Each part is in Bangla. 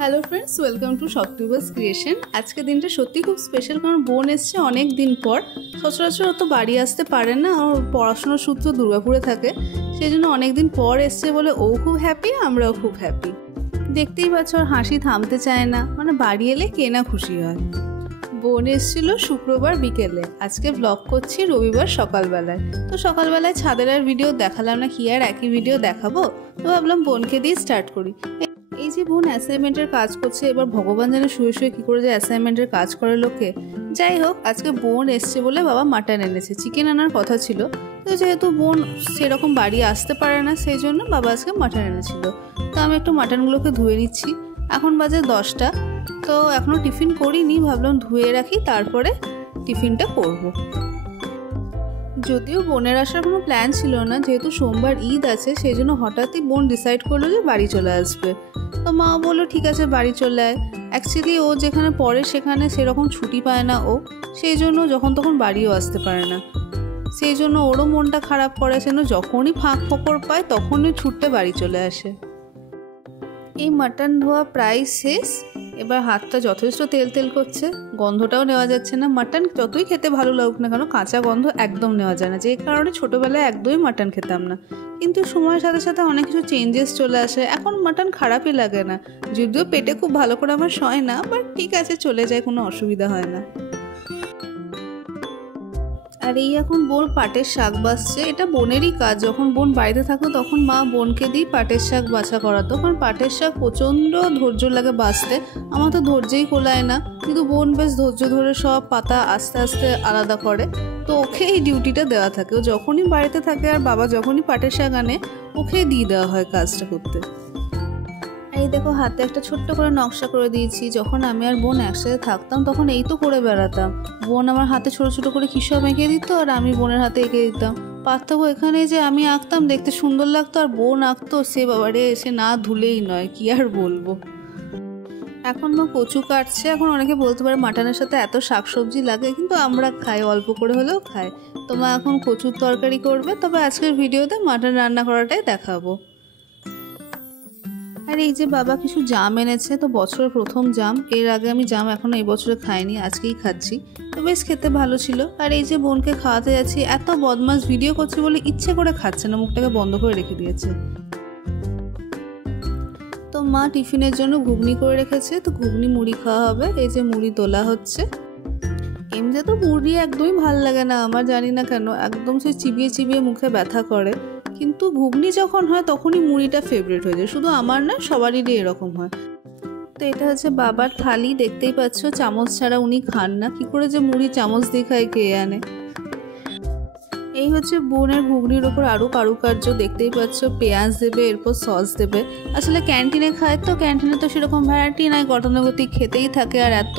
Hello friends, welcome to Shaktibas creation. আজকে দিনটা সত্যি খুব স্পেশাল, কারণ বোন এসছে অনেক দিন পর। সচরাচর তো বাড়ি আসতে পারে না, ওর পড়াশোনার সূত্র দুর্গাপুরে থাকে, সেই জন্য অনেক দিন পর এসছে বলে ও খুব হ্যাপি, আমরাও খুব হ্যাপি। দেখতেই পাচ্ছ ওর হাসি থামতে চায় না, মানে বাড়ি এলে কে না খুশি হয়। বোন এসেছিল শুক্রবার বিকেলে, আজকে ব্লগ করছি রবিবার সকালবেলায়। তো সকালবেলায় ছাদের আর ভিডিও দেখালাম না, কি আর একই ভিডিও দেখাবো, তো ভাবলাম বোনকে দিয়ে স্টার্ট করি। এই যে বোন অ্যাসাইনমেন্টের কাজ করছে, এবার ভগবান জানে শুয়ে শুয়ে কী করে যে অ্যাসাইনমেন্টের কাজ করে লোকে। যাই হোক, আজকে বোন এসছে বলে বাবা মাটন এনেছে, চিকেন আনার কথা ছিল, তো যেহেতু বোন সেরকম বাড়ি আসতে পারে না, সেই জন্য বাবা আজকে মাটন এনেছিল। তো আমি একটু মাটনগুলোকে ধুয়ে নিচ্ছি। এখন বাজে 10টা, তো এখনও টিফিন করিনি, ভাবলাম ধুয়ে রাখি তারপরে টিফিনটা করব। যদিও বোনের আসার কোনো প্ল্যান ছিল না, যেহেতু সোমবার ঈদ আছে, সেই জন্য হঠাৎই বোন ডিসাইড করলো যে বাড়ি চলে আসবে। তো মা বললো ঠিক আছে বাড়ি চলে আয়। অ্যাকচুয়ালি ও যেখানে পড়ে সেখানে সেরকম ছুটি পায় না ও, সেই জন্য যখন তখন বাড়িও আসতে পারে না, সেই জন্য ওরও মনটা খারাপ করে, সেজন্য যখনই ফাঁক ফোকর পায় তখনই ছুটতে বাড়ি চলে আসে। এই মাটন ধোয়া প্রায় শেষ, এবার হাতটা যথেষ্ট তেল তেল করছে, গন্ধটাও নেওয়া যাচ্ছে না। মাটন যতই খেতে ভালো লাগুক না কেন, কাঁচা গন্ধ একদম নেওয়া যায় না, যে কারণে ছোটোবেলায় একদমই মাটন খেতাম না। কিন্তু সময়ের সাথে সাথে অনেক কিছু চেঞ্জেস চলে আসে, এখন মাটন খারাপই লাগে না। যদিও পেটে খুব ভালো করে আমার সয় না, বাট ঠিক আছে চলে যায়, কোনো অসুবিধা হয় না। আর এই এখন বোন পাটের শাক বাছছে, এটা বোনেরই কাজ। যখন বোন বাড়িতে থাকতো তখন মা বোনকে দিই পাটের শাক বাছা করাতো, কারণ পাটের শাক প্রচণ্ড ধৈর্য লাগে বাছতে, আমার তো ধৈর্যই কোলায় না। কিন্তু বোন বেশ ধৈর্য ধরে সব পাতা আস্তে আস্তে আলাদা করে, তো ওকে এই ডিউটিটা দেওয়া থাকে। ও যখনই বাড়িতে থাকে আর বাবা যখনই পাটের শাক আনে, ওকেই দিয়ে দেওয়া হয় কাজটা করতে। এই দেখো হাতে একটা ছোট্ট করে নকশা করে দিয়েছি। যখন আমি আর বোন একসাথে থাকতাম তখন এই তো করে বেড়াতাম। বোন আমার হাতে ছোট ছোট করে কি সব এঁকে দিত, আর আমি বোনের হাতে এঁকে দিতাম। পার্থক্য এখানে যে আমি আঁকতাম দেখতে সুন্দর লাগতো, আর বোন আঁকতো সে বাবারে এসে না ধুলেই নয়, কি আর বলবো। এখন মা কচু কাটছে। এখন অনেকে বলতে পারে মাটনের সাথে এত শাকসবজি লাগে, কিন্তু আমরা খাই, অল্প করে হলেও খাই। তো মা এখন কচুর তরকারি করবে, তবে আজকের ভিডিওতে মাটন রান্না করাটাই দেখাবো। আর এই যে বাবা কিছু জাম এনেছে, তো বছরের প্রথম জাম, এর আগে আমি জাম এখনো এই বছরে খাইনি, আজকেই খাচ্ছি, তো বেশ খেতে ভালো ছিল। আর এই যে বোনকে খাওয়াতে যাচ্ছি, এত বদমাস ভিডিও করছে বলে ইচ্ছে করে খাচ্ছে না, মুখটাকে বন্ধ করে রেখে দিয়েছে। তো মা টিফিনের জন্য ঘুগনি করে রেখেছে, তো ঘুগনি মুড়ি খাওয়া হবে। এই যে মুড়ি তোলা হচ্ছে। এমনি তো মুড়ি একদমই ভাল লাগে না আমার, জানি না কেন, একদম সে চিবিয়ে চিবিয়ে মুখে ব্যথা করে। কিন্তু ঘুগনি যখন হয় তখনই মুড়িটা ফেভারিট হয়ে যায়, শুধু আমার না, সবারই এরকম হয়। তো এটা হচ্ছে বাবার থালি, দেখতেই পাচ্ছ, চামচ ছাড়া উনি খান না, কি করে যে মুড়ি চামচ দিয়ে খায় কে জানে। এই হচ্ছে বোনের ঘুগনির ওপর আরও কারুকার্য, দেখতেই পাচ্ছ, পেঁয়াজ দেবে, এরপর সস দেবে। আসলে ক্যান্টিনে খায় তো, ক্যান্টিনে তো সেরকম ভ্যারাইটি নাই, গতানুগতিক খেতেই থাকে, আর এত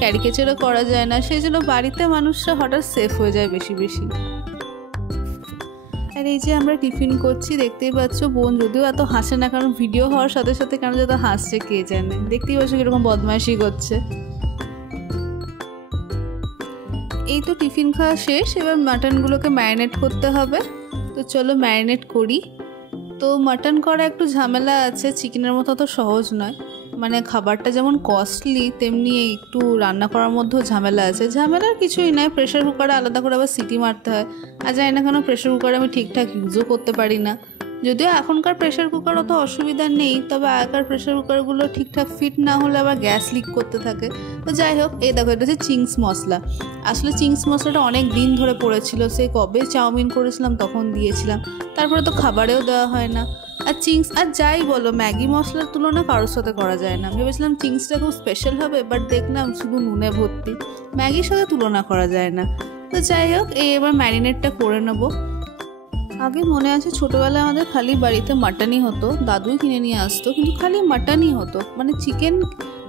ক্যারিকেচারও করা যায় না, সেই জন্য বাড়িতে মানুষরা হঠাৎ সেফ হয়ে যায় বেশি বেশি। আর এই যে আমরা টিফিন করছি, দেখতেই পাচ্ছ, বোন যদিও এত হাসে না, কারণ ভিডিও হওয়ার সাথে সাথে কেন যত হাসছে কে জানে, দেখতেই পাচ্ছ কিরকম বদমাইশি করছে। এই তো টিফিন খাওয়া শেষ, এবার মাটনগুলোকে ম্যারিনেট করতে হবে, তো চলো ম্যারিনেট করি। তো মাটন করা একটু ঝামেলা আছে, চিকেনের মতো তো সহজ নয়, মানে খাবারটা যেমন কস্টলি তেমনি একটু রান্না করার মধ্যেও ঝামেলা আছে। ঝামেলার কিছুই নয়, প্রেশার কুকারে আলাদা করে আবার সিটি মারতে হয়, আর জানি না কেন প্রেশার কুকারে আমি ঠিকঠাক ইউজও করতে পারি না। যদিও এখনকার প্রেশার কুকার অত অসুবিধা নেই, তবে আগেকার প্রেশার কুকারগুলো ঠিকঠাক ফিট না হলে আবার গ্যাস লিক করতে থাকে। তো যাই হোক, এই দেখো এটা হচ্ছে চিংস মশলা। আসলে চিংস মশলাটা অনেক দিন ধরে পড়েছিল, সেই কবে চাউমিন করেছিলাম তখন দিয়েছিলাম, তারপরে তো খাবারেও দেওয়া হয় না। আর চিংস, আর যাই বলো, ম্যাগি মশলার তুলনা কারোর সাথে করা যায় না। ভেবেছিলাম চিংসটা খুব স্পেশাল হবে, বাট দেখলাম শুধু নুনে ভর্তি, ম্যাগির সাথে তুলনা করা যায় না। তো যাই হোক, এবার ম্যারিনেটটা করে নেবো। আগে মনে আছে ছোটোবেলায় আমাদের খালি বাড়িতে মাটনই হতো, দাদুই কিনে নিয়ে আসতো, কিন্তু খালি মাটনই হতো, মানে চিকেন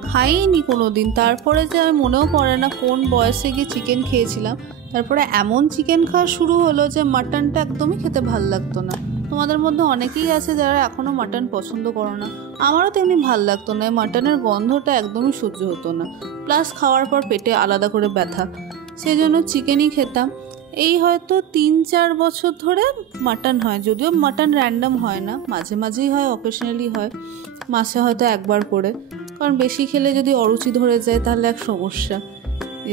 খাইনি কোনো দিন। তারপরে যে আমি মনেও পড়ে না কোন বয়সে গিয়ে চিকেন খেয়েছিলাম, তারপরে এমন চিকেন খাওয়া শুরু হলো যে মাটনটা একদমই খেতে ভাল লাগতো না। তোমাদের মধ্যে অনেকেই আছে যারা এখনও মাটন পছন্দ করো না, আমারও তেমনি ভাল লাগতো না, মাটনের গন্ধটা একদমই সহ্য হতো না, প্লাস খাওয়ার পর পেটে আলাদা করে ব্যথা, সেই জন্য চিকেনই খেতাম। এই হয়তো 3-4 বছর ধরে মাটন হয়, যদিও মাটন র্যান্ডম হয় না, মাঝে মাঝেই হয়, অকেশনালি হয়, মাসে হয়তো একবার করে। কারণ বেশি খেলে যদি অরুচি ধরে যায় তাহলে এক সমস্যা।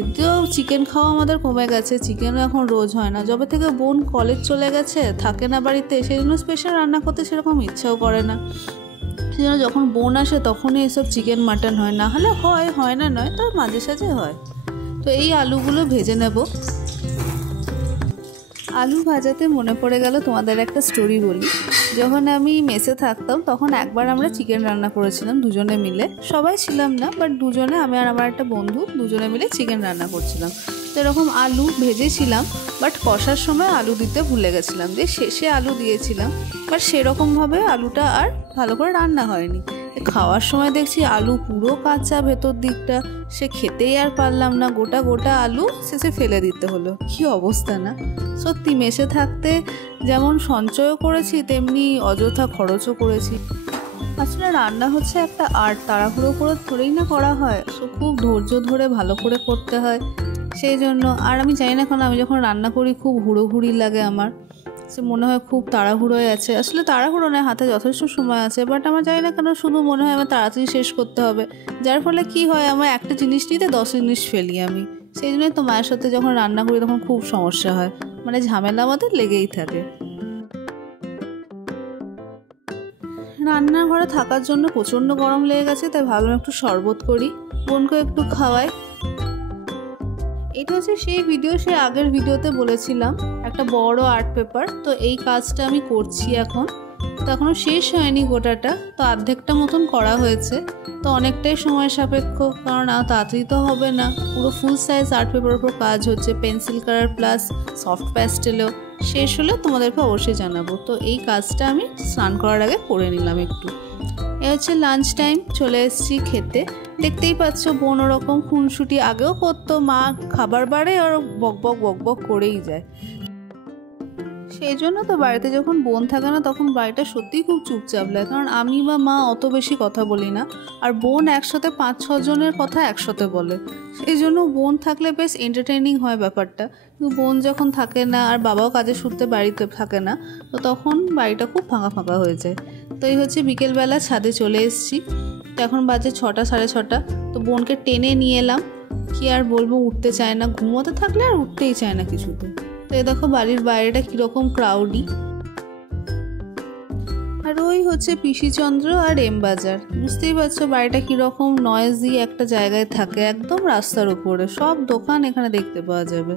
এতেও চিকেন খাওয়া আমাদের কমে গেছে, চিকেনও এখন রোজ হয় না। যবে থেকে বোন কলেজ চলে গেছে, থাকে না বাড়িতে, সেই জন্য স্পেশাল রান্না করতে সেরকম ইচ্ছাও করে না। সেই জন্য যখন বোন আসে তখনই এসব চিকেন মাটন হয়, না হলে হয় না নয়, তার মাঝে সাঝে হয়। তো এই আলুগুলো ভেজে নেব। আলু ভাজাতে মনে পড়ে গেল তোমাদের একটা স্টোরি বলি। যখন আমি মেসে থাকতাম তখন একবার আমরা চিকেন রান্না করেছিলাম দুজনে মিলে, সবাই ছিলাম না, বাট দুজনে, আমি আর আমার একটা বন্ধু দুজনে মিলে চিকেন রান্না করছিলাম। তো এরকম আলু ভেজেছিলাম, বাট কষার সময় আলু দিতে ভুলে গেছিলাম, দিয়ে শেষে আলু দিয়েছিলাম, বাট সেরকমভাবে আলুটা আর ভালো করে রান্না হয়নি। খাওয়ার সময় দেখছি আলু পুরো কাঁচা ভেতর দিকটা, সে খেতেই আর পারলাম না, গোটা গোটা আলু শেষে ফেলে দিতে হলো। কি অবস্থা না? সত্যি মেসে থাকতে যেমন সঞ্চয়ও করেছি তেমনি অযথা খরচও করেছি। আসলে রান্না হচ্ছে একটা আর্ট, তাড়াহুড়ো করে ধরেই না করা হয়, সো খুব ধৈর্য ধরে ভালো করে করতে হয়। সেই জন্য আর আমি জানি না, কারণ আমি যখন রান্না করি খুব হুড়োহুড়ি লাগে আমার, সে মনে হয় খুব তাড়াহুড়োয় আছে। আসলে তাড়াহুড়ো নয়, হাতে যথেষ্ট সময় আছে, বাট আমার জানি না কেন শুধু মনে হয় আমার তাড়াতাড়ি শেষ করতে হবে, যার ফলে কি হয় আমার একটা জিনিস নিতে 10 জিনিস ফেলি আমি। সেই জন্যই তো মায়ের সাথে যখন রান্না করি তখন খুব সমস্যা হয়, মানে ঝামেলা আমাদের লেগেই থাকে। রান্নাঘরে থাকার জন্য প্রচণ্ড গরম লেগে গেছে, তাই ভাবলাম একটু শরবত করি, বোনকে একটু খাওয়াই। এটা হচ্ছে সেই ভিডিও, সেই আগের ভিডিওতে বলেছিলাম একটা বড় আর্ট পেপার, তো এই কাজটা আমি করছি এখন। তো এখনও শেষ হয়নি গোটাটা, তো অর্ধেকটা মতন করা হয়েছে। তো অনেকটাই সময় সাপেক্ষ, কারণ তাড়াতাড়ি তো হবে না। পুরো ফুল সাইজ আর্ট পেপারের উপর কাজ হচ্ছে, পেন্সিল কালার প্লাস সফট প্যাস্টেলও। শেষ হলে তোমাদেরকে অবশ্যই জানাবো। তো এই কাজটা আমি স্নান করার আগে করে নিলাম একটু। এ হচ্ছে লাঞ্চ টাইম, চলে এসেছি খেতে। দেখতেই পাচ্ছ বোন ওরকম খুনসুটি আগেও করতো, মা খাবার বাড়ে আর বক বক করেই যায়। সেই জন্য তো বাড়িতে যখন বোন থাকে না তখন বাড়িটা সত্যিই খুব চুপচাপ লাগে, কারণ আমি বা মা অত বেশি কথা বলি না, আর বোন একসাথে 5-6 জনের কথা একসাথে বলে। সেই জন্য বোন থাকলে বেশ এন্টারটেইনিং হয় ব্যাপারটা। কিন্তু বোন যখন থাকে না আর বাবাও কাজের সূত্রে বাড়িতে থাকে না, তো তখন বাড়িটা খুব ফাঁকা ফাঁকা হয়ে যায়। তো এই হচ্ছে বিকেলবেলা ছাদে চলে এসেছি। তো এখন বাজে 6টা 6:30। তো বোনকে টেনে নিয়ে এলাম, কি আর বলবো, উঠতে চায় না, ঘুমোতে থাকলে আর উঠতেই চায় না কিছুতে। তো এই দেখো বাড়ির বাইরেটা কীরকম ক্রাউডি। আর ওই হচ্ছে পিসিচন্দ্র আর এম বাজার, বুঝতেই পারছো বাড়িটা কীরকম নয়েজি একটা জায়গায় থাকে, একদম রাস্তার উপরে, সব দোকান এখানে দেখতে পাওয়া যাবে।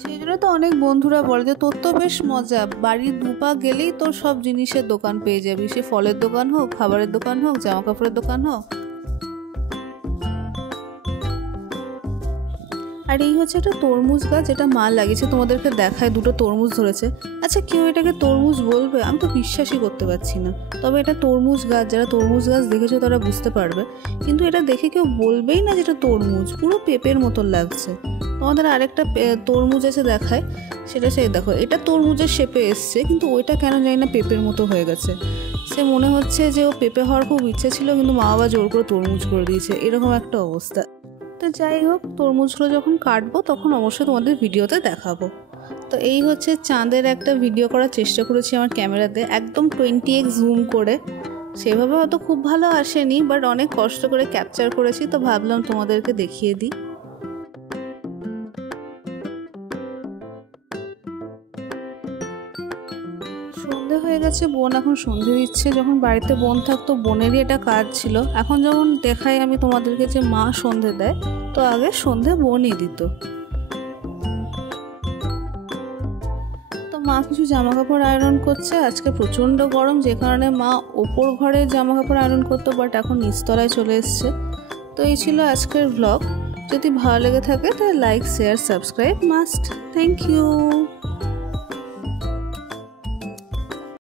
সেই জন্য তো অনেক বন্ধুরা বলে যে তোর তো বেশ মজা, বাড়ির দুপা গেলেই তোর সব জিনিসের দোকান পেয়ে যাবি, সে ফলের দোকান হোক, খাবারের দোকান হোক, জামা কাপড়ের দোকান হোক। আর এই হচ্ছে একটা তরমুজ গাছ, যেটা মা লাগিয়েছে, তোমাদেরকে দেখায়, দুটো তরমুজ ধরেছে। আচ্ছা কেউ এটাকে তরমুজ বলবে? আমি তো বিশ্বাসই করতে পারছি না। তবে এটা তরমুজ গাছ, যারা তরমুজ গাছ দেখেছো তারা বুঝতে পারবে, কিন্তু এটা দেখে কেউ বলবেই না যেটা তরমুজ, পুরো পেঁপের মতন লাগছে। তোমাদের আরেকটা তরমুজ আছে দেখায়, সেটা সেই দেখো, এটা তরমুজের শেপে এসছে, কিন্তু ওইটা কেন জানি না পেঁপের মতো হয়ে গেছে। সে মনে হচ্ছে যে ও পেঁপে হওয়ার খুব ইচ্ছে ছিল, কিন্তু মা বাবা জোর করে তরমুজ করে দিয়েছে, এরকম একটা অবস্থা। তো যাই হোক, তরমুজগুলো যখন কাটবো তখন অবশ্যই তোমাদের ভিডিওতে দেখাবো। তো এই হচ্ছে চাঁদের একটা ভিডিও করার চেষ্টা করেছি আমার ক্যামেরাতে, একদম 20x জুম করে। সেভাবে হয়তো খুব ভালো আসেনি, বাট অনেক কষ্ট করে ক্যাপচার করেছি, তো ভাবলাম তোমাদেরকে দেখিয়ে দিই। সন্ধে হয়ে গেছে, বোন এখন সন্ধে দিচ্ছে। যখন বাড়িতে বোন থাকতো বোনেরই এটা কাজ ছিল। এখন যেমন দেখাই আমি তোমাদেরকে যে মা সন্ধে দেয়, তো আগে সন্ধে বোনই দিত। তো মা কিছু জামা কাপড় আয়রন করছে, আজকে প্রচণ্ড গরম, যে কারণে মা ওপর ঘরে জামা কাপড় আয়রন করতো, বাট এখন নিচতলায় চলে এসছে। তো এই ছিল আজকের ব্লগ। যদি ভালো লেগে থাকে তাহলে like, share, subscribe must. Thank you.